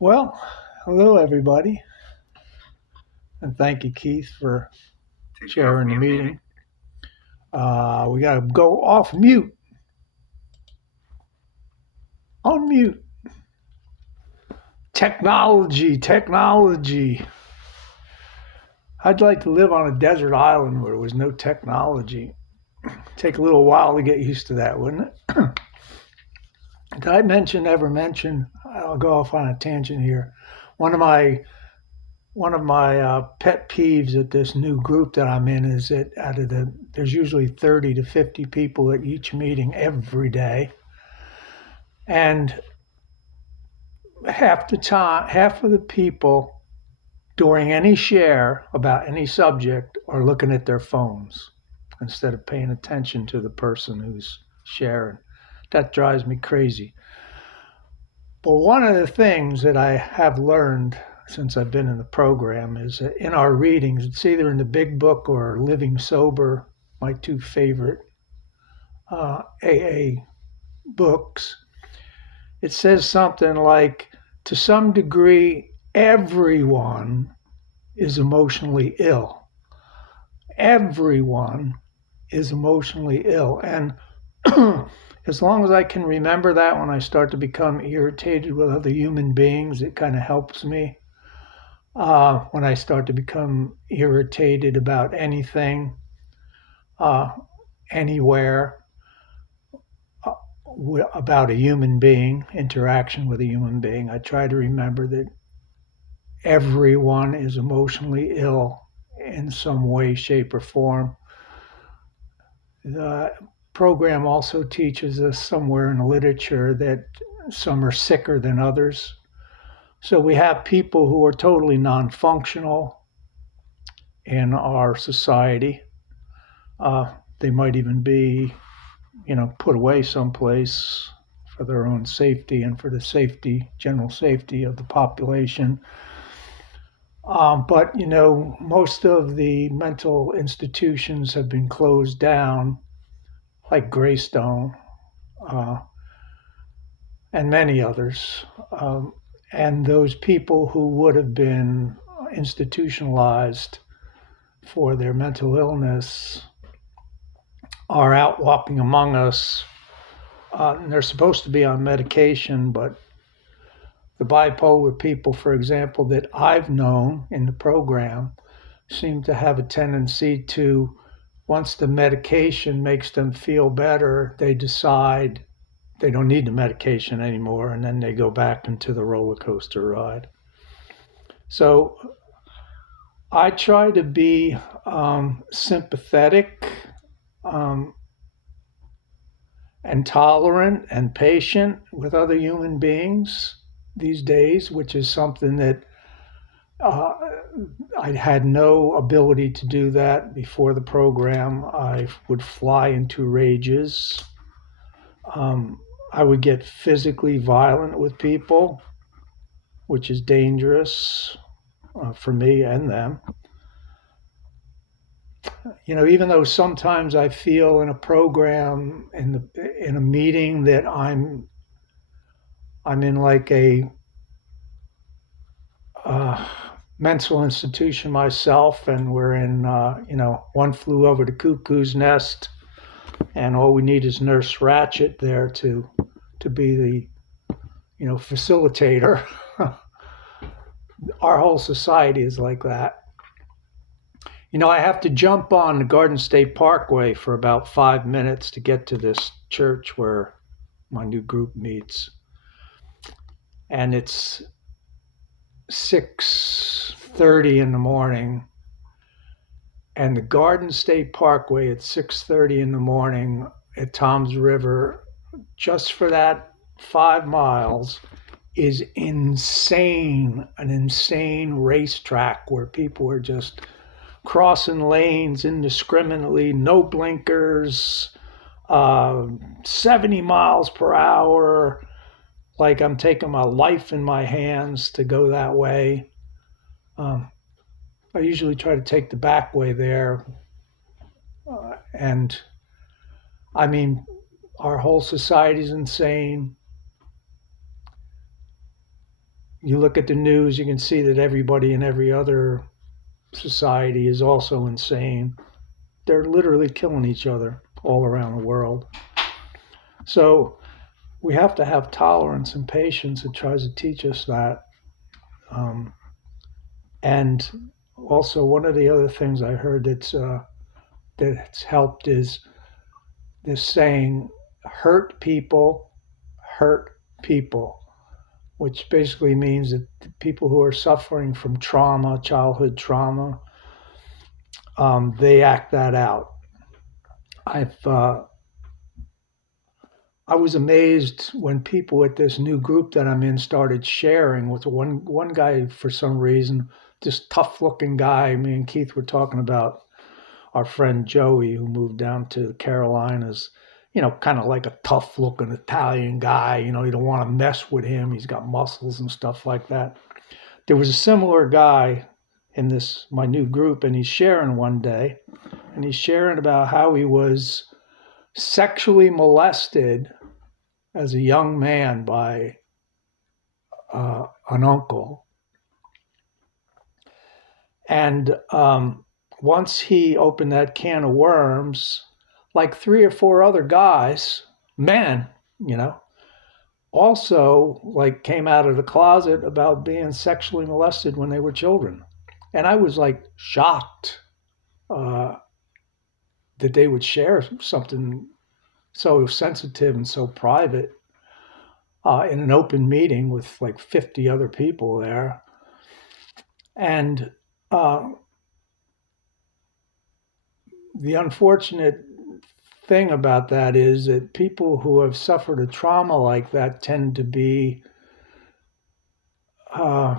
Well, hello everybody, and thank you, Keith, for chairing the meeting. We got to go off mute, unmute. Technology. I'd like to live on a desert island where there was no technology. Take a little while to get used to that, wouldn't it? Did I ever mention? I'll go off on a tangent here. One of my pet peeves at this new group that I'm in is that there's usually 30 to 50 people at each meeting every day, and half of the people during any share about any subject are looking at their phones instead of paying attention to the person who's sharing. That drives me crazy. But one of the things that I have learned since I've been in the program is that in our readings, it's either in the Big Book or Living Sober, my two favorite AA books. It says something like, to some degree, everyone is emotionally ill. Everyone is emotionally ill. And as long as I can remember that when I start to become irritated with other human beings, it kind of helps me. When I start to become irritated about anything, anywhere, about a human being, interaction with a human being, I try to remember that everyone is emotionally ill in some way, shape, or form. The program also teaches us somewhere in the literature that some are sicker than others. So we have people who are totally non-functional in our society. They might even be, put away someplace for their own safety and for the general safety of the population. But most of the mental institutions have been closed down, like Greystone, and many others. And those people who would have been institutionalized for their mental illness are out walking among us. And they're supposed to be on medication, but the bipolar people, for example, that I've known in the program seem to have a tendency to, once the medication makes them feel better, they decide they don't need the medication anymore, and then they go back into the roller coaster ride. So I try to be sympathetic and tolerant and patient with other human beings these days, which is something that I had no ability to do that before the program. I would fly into rages. I would get physically violent with people, which is dangerous for me and them. Even though sometimes I feel in a program, in a meeting, that I'm in like a mental institution myself, and we're in One Flew Over the Cuckoo's Nest, and all we need is Nurse Ratched there to be the facilitator. Our whole society is like that. I have to jump on the Garden State Parkway for about 5 minutes to get to this church where my new group meets. And it's 6:30 in the morning. And the Garden State Parkway at 6:30 in the morning at Tom's River, just for that 5 miles, is insane. An insane racetrack where people are just crossing lanes indiscriminately, no blinkers, 70 miles per hour, like I'm taking my life in my hands to go that way. I usually try to take the back way there. And I mean, our whole society is insane. You look at the news, you can see that everybody in every other society is also insane. They're literally killing each other all around the world. So we have to have tolerance and patience. It tries to teach us that. Um, and also, one of the other things I heard that's helped is this saying, "Hurt people, hurt people," which basically means that the people who are suffering from trauma, childhood trauma, they act that out. I've I was amazed when people at this new group that I'm in started sharing with one guy for some reason, this tough looking guy. Me and Keith were talking about our friend Joey who moved down to the Carolinas. Kind of like a tough looking Italian guy. You don't want to mess with him. He's got muscles and stuff like that. There was a similar guy in this my new group, and he's sharing one day, and he's sharing about how he was sexually molested as a young man by an uncle. And once he opened that can of worms, like three or four other guys, men, you know, also like came out of the closet about being sexually molested when they were children. And I was like shocked uh, that they would share something so sensitive and so private in an open meeting with like 50 other people there. And uh, the unfortunate thing about that is that people who have suffered a trauma like that tend to be uh,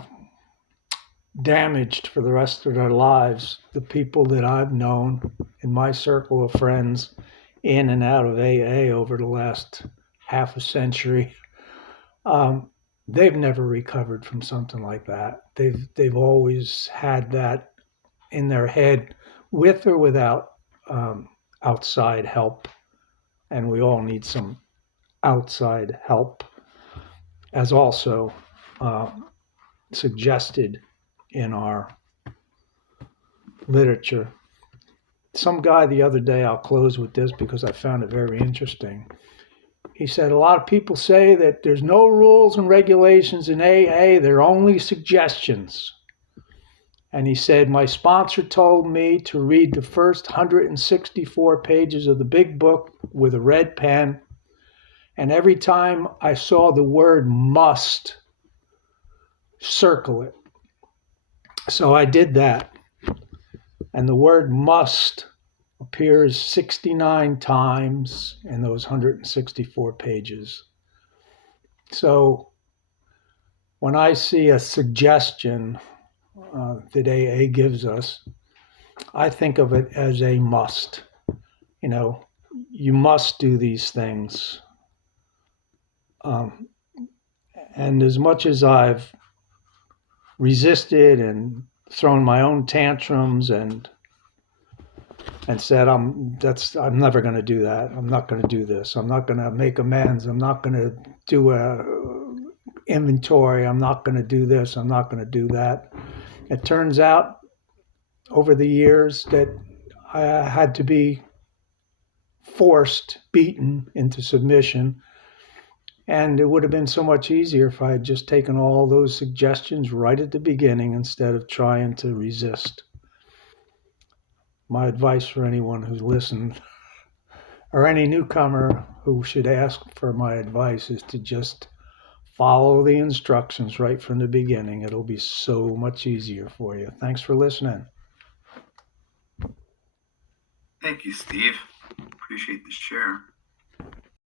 damaged for the rest of their lives. The people that I've known in my circle of friends in and out of AA over the last half a century, um, they've never recovered from something like that. They've always had that in their head, with or without outside help, and we all need some outside help, as also uh, suggested in our literature. Some guy the other day, I'll close with this because I found it very interesting. He said, a lot of people say that there's no rules and regulations in AA, they're only suggestions. And he said, my sponsor told me to read the first 164 pages of the big book with a red pen. And every time I saw the word must, circle it. So I did that. And the word must appears 69 times in those 164 pages. So when I see a suggestion that AA gives us, I think of it as a must. You must do these things. And as much as I've resisted and thrown my own tantrums and said I'm never going to do that. I'm not going to do this. I'm not going to make amends. I'm not going to do a inventory. I'm not going to do this. I'm not going to do that. It turns out over the years that I had to be forced, beaten into submission. And it would have been so much easier if I had just taken all those suggestions right at the beginning instead of trying to resist. My advice for anyone who's listened or any newcomer who should ask for my advice is to just follow the instructions right from the beginning. It'll be so much easier for you. Thanks for listening. Thank you, Steve. Appreciate the share.